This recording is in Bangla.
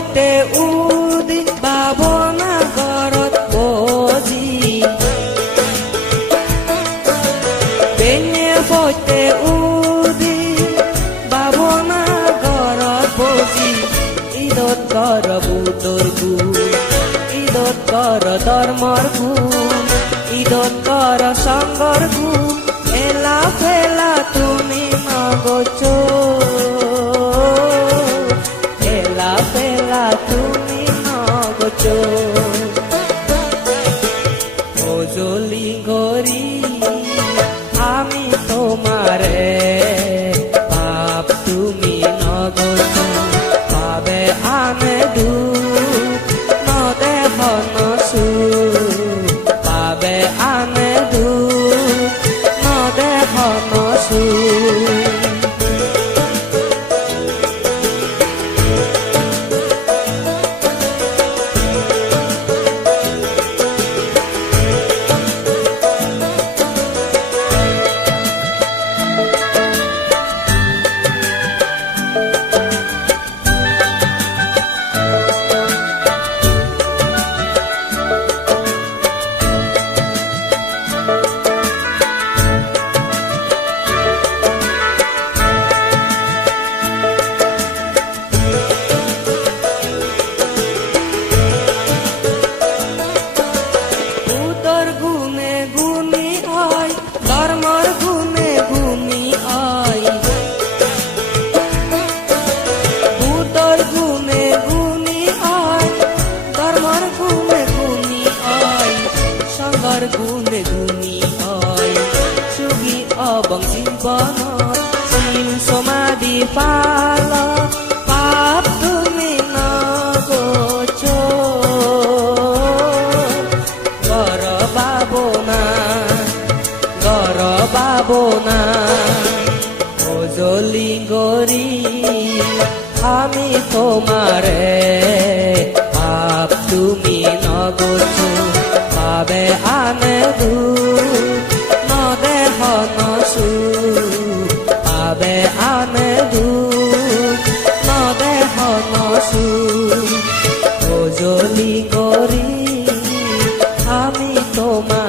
ফতে উদি ভাৱনা ঘৰত বজি বেনে ফতে উদি ভাৱনা ঘৰত বজি ঈদত কৰ বুটৰ গুণ ঈদত কৰ ধৰ্মৰ গুণ ঈদত কৰ সংগৰ গুণ এলা ফেলা তুমি নগছ এলা ফেলা তুমি নগছ ওজলি গরি আমি তোমারে পাপ তুমি নগছ পাবে আনে দুখ নদেহ নসু পাবে আনে দুখ নদেহ নসু গুণে গুণী হয় সুখী অবং জীৱনত শিল সমাধি পাল পাপ তুমি নগছ গৰ বাবনা ওজলি গৰি আমি তোমারে পাপ তুমি নগছ পাবে আনে দুখ নদেহ নসু পাবে আনে দুখ নদেহ নসু ওজলি গরি আমি তোমার